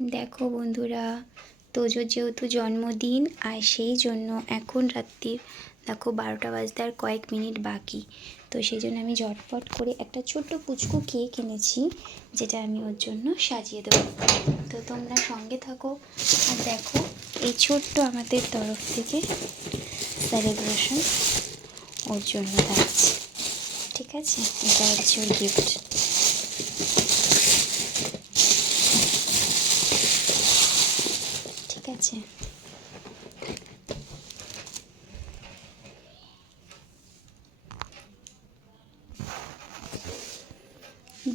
দেখো বন্ধুরা, তোজোর যেহেতু জন্মদিন আর সেই জন্য এখন রাত্রির দেখো 12টা বাজতে আর কয়েক মিনিট বাকি। তো সেই জন্য আমি ঝটপট করে একটা ছোট্ট পুচকু কেক এনেছি, যেটা আমি ওর জন্য সাজিয়ে দেবো। তো তোমরা সঙ্গে থাকো আর দেখো এই ছোট্ট আমাদের তরফ থেকে সেলিব্রেশন ওর জন্য থাকছে। ঠিক আছে, এটা হচ্ছে ওর গিফট। ঠিক আছে,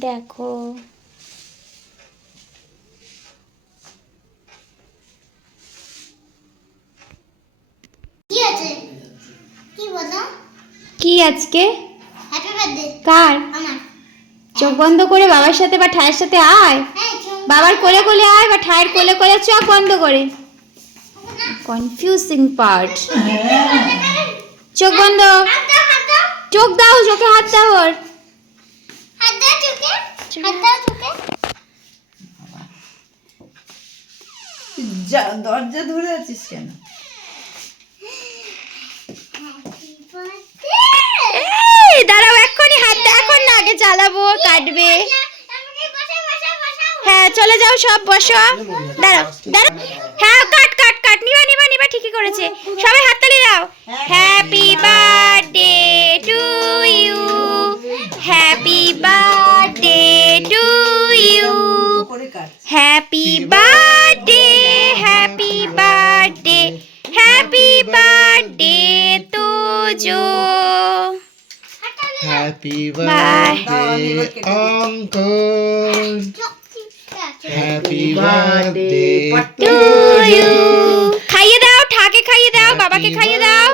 দেখো কি আছে? কি বলো? কি আজকে হ্যাপি বার্থডে কার? আমার। চোখ বন্ধ করে বাবার সাথে বা ঠায়ের সাথে আয়, বাবার কোলে কোলে আয় বা ঠায়ের কোলে কোলে, চোখ বন্ধ করে। Confusing part. চোখ বন্ধ, চোখ দাও, চোখে হাত দাও ওর। হাত দাও চোখে, হাত দাও চোখে। দরজা ধরে আছিস কেন? এই দাঁড়াও, এক্ষুনি হাত দাও, এখন না, আগে চালাবো, কাটবে। হ্যাঁ চলে যাও, সব বসো। দাঁড়াও দাঁড়াও, হ্যাঁ কাট কাট কাট, নিবা নিবা নিবা, ঠিকই করেছে। সবাই হাততালি দাও। Happy birthday to you, happy birthday to you, happy birthday, happy birthday, happy birthday Tojo. Happy birthday, Uncle. Happy birthday to you. খাইয়ে দাও, ঠাকে খাইয়ে দাও, বাবাকে খাইয়ে দাও।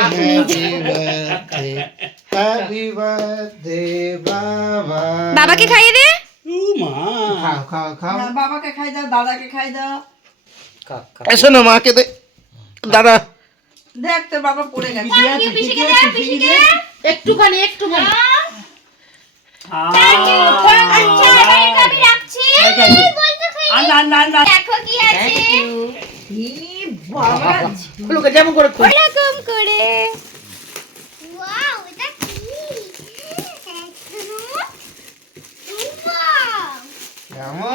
Happy birthday, happy birthday, Baba. বাবাকে খাইয়ে দে। খাও খাও খাও। বাবাকে খাই দাও, দাদাকে খাই দাও। এসো না, মাকে দে। দাদা দেখ তোর বাবা পড়ে গেছে। একটুখানি একটুখানি আমি রাখছি। দেখো কি আছে। ওগুলোকে যেমন করে খুলে এরকম করে। ওয়াও, এটা কি? ওয়াও, কেমন